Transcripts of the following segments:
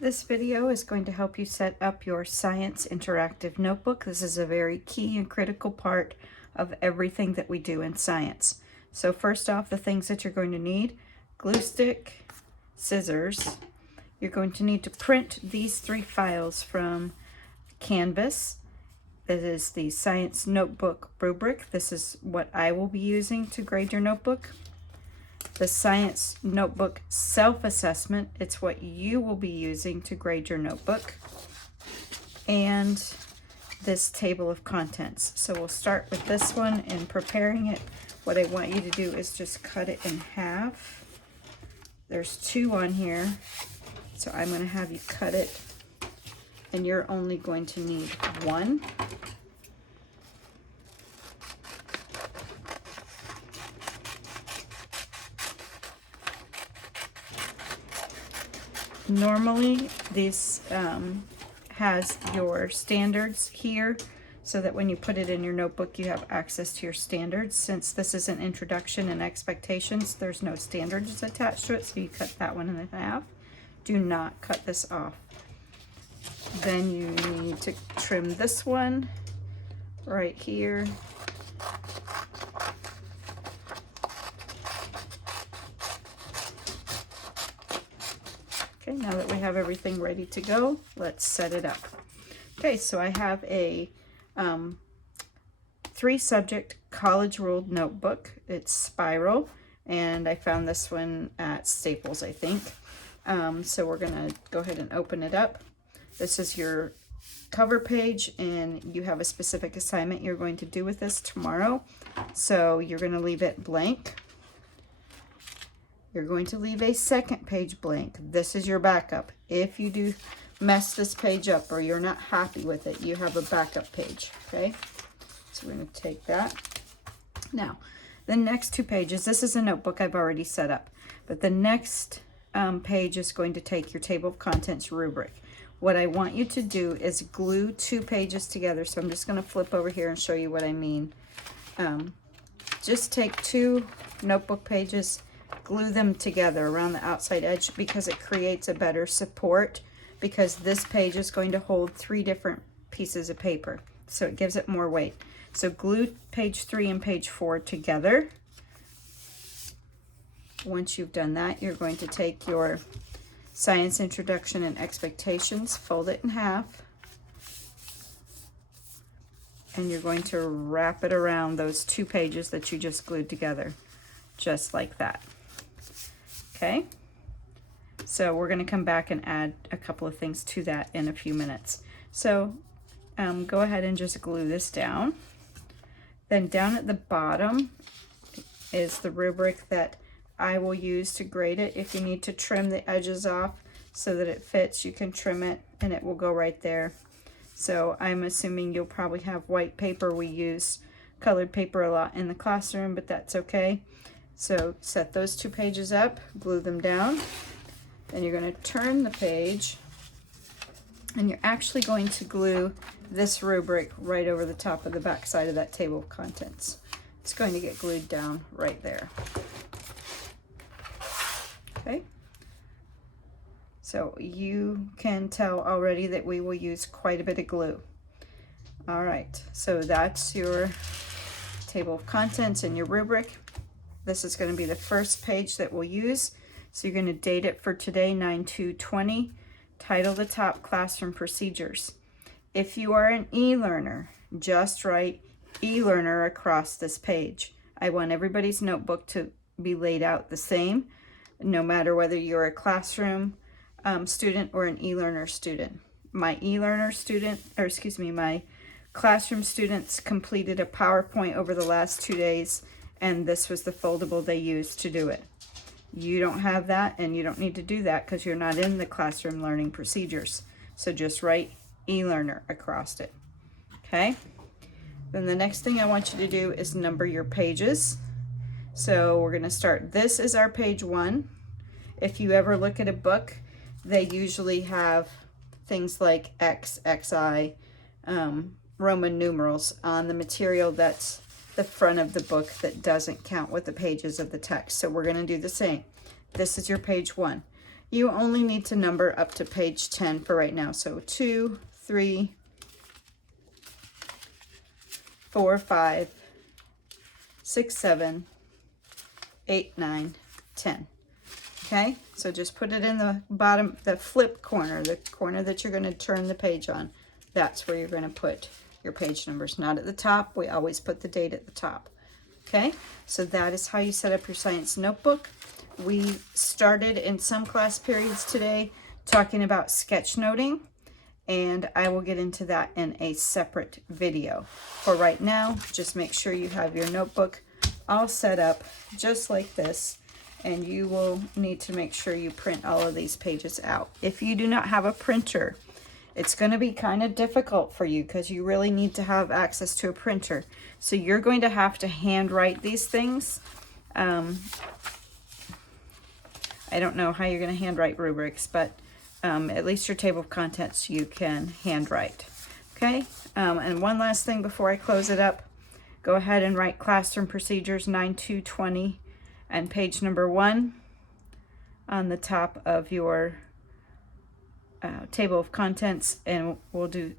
This video is going to help you set up your science interactive notebook. This is a very key and critical part of everything that we do in science. So first off, the things that you're going to need: glue stick, scissors. You're going to need to print these 3 files from Canvas. That is the science notebook rubric. This is what I will be using to grade your notebook. The science notebook self-assessment, it's what you will be using to grade your notebook. And this table of contents. So we'll start with this one and preparing it. What I want you to do is just cut it in half. There's 2 on here, so I'm going to have you cut it, and you're only going to need 1. Normally, this has your standards here so that when you put it in your notebook, you have access to your standards. Since this is an introduction and expectations, there's no standards attached to it, so you cut that one in half. Do not cut this off. Then you need to trim this one right here. Okay, now that we have everything ready to go, let's set it up. Okay, so I have a 3-subject college ruled notebook. It's spiral, and I found this one at Staples, I think. So we're gonna go ahead and open it up. This is your cover page, and you have a specific assignment you're going to do with this tomorrow. So you're gonna leave it blank. You're going to leave a second page blank. This is your backup. If you do mess this page up or you're not happy with it, you have a backup page, okay? So we're going to take that. Now, the next 2 pages, this is a notebook I've already set up, but the next page is going to take your table of contents rubric. What I want you to do is glue 2 pages together. So I'm just going to flip over here and show you what I mean. Just take 2 notebook pages, glue them together around the outside edge, because it creates a better support, because this page is going to hold 3 different pieces of paper, so it gives it more weight. So glue page 3 and page 4 together. Once you've done that, you're going to take your science introduction and expectations, fold it in half, and you're going to wrap it around those 2 pages that you just glued together, just like that. Okay, so we're going to come back and add a couple of things to that in a few minutes. So go ahead and just glue this down. Then down at the bottom is the rubric that I will use to grade it. If you need to trim the edges off so that it fits, you can trim it and it will go right there. So I'm assuming you'll probably have white paper. We use colored paper a lot in the classroom, but that's okay. So set those 2 pages up, glue them down, then you're going to turn the page, and you're actually going to glue this rubric right over the top of the back side of that table of contents. It's going to get glued down right there. Okay, so you can tell already that we will use quite a bit of glue. All right, so that's your table of contents and your rubric. This is going to be the first page that we'll use. So you're going to date it for today, 9/2/20. Title the top, Classroom Procedures. If you are an e-learner, just write e-learner across this page. I want everybody's notebook to be laid out the same, no matter whether you're a classroom student or an e-learner student. My e-learner student, or excuse me, my classroom students completed a PowerPoint over the last 2 days, and this was the foldable they used to do it. You don't have that, and you don't need to do that because you're not in the classroom learning procedures. So just write e-learner across it. Okay? Then the next thing I want you to do is number your pages. So we're going to start. This is our page 1. If you ever look at a book, they usually have things like X, XI, Roman numerals on the material that's the front of the book that doesn't count with the pages of the text. So we're going to do the same. This is your page 1. You only need to number up to page 10 for right now. So 2, 3, 4, 5, 6, 7, 8, 9, 10. Okay, so just put it in the bottom, the flip corner, the corner that you're going to turn the page on. That's where you're going to put your page numbers, not at the top. We always put the date at the top. Okay, so that is how you set up your science notebook. We started in some class periods today talking about sketchnoting, and I will get into that in a separate video. For right now, just make sure you have your notebook all set up just like this, and you will need to make sure you print all of these pages out. If you do not have a printer, it's going to be kind of difficult for you because you really need to have access to a printer. So you're going to have to handwrite these things. I don't know how you're going to handwrite rubrics, but at least your table of contents you can handwrite. Okay, and one last thing before I close it up. Go ahead and write classroom procedures 9-20 and page number 1 on the top of your table of contents, and we'll do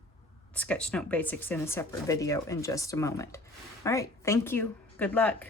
sketch note basics in a separate video in just a moment. All right, thank you. Good luck.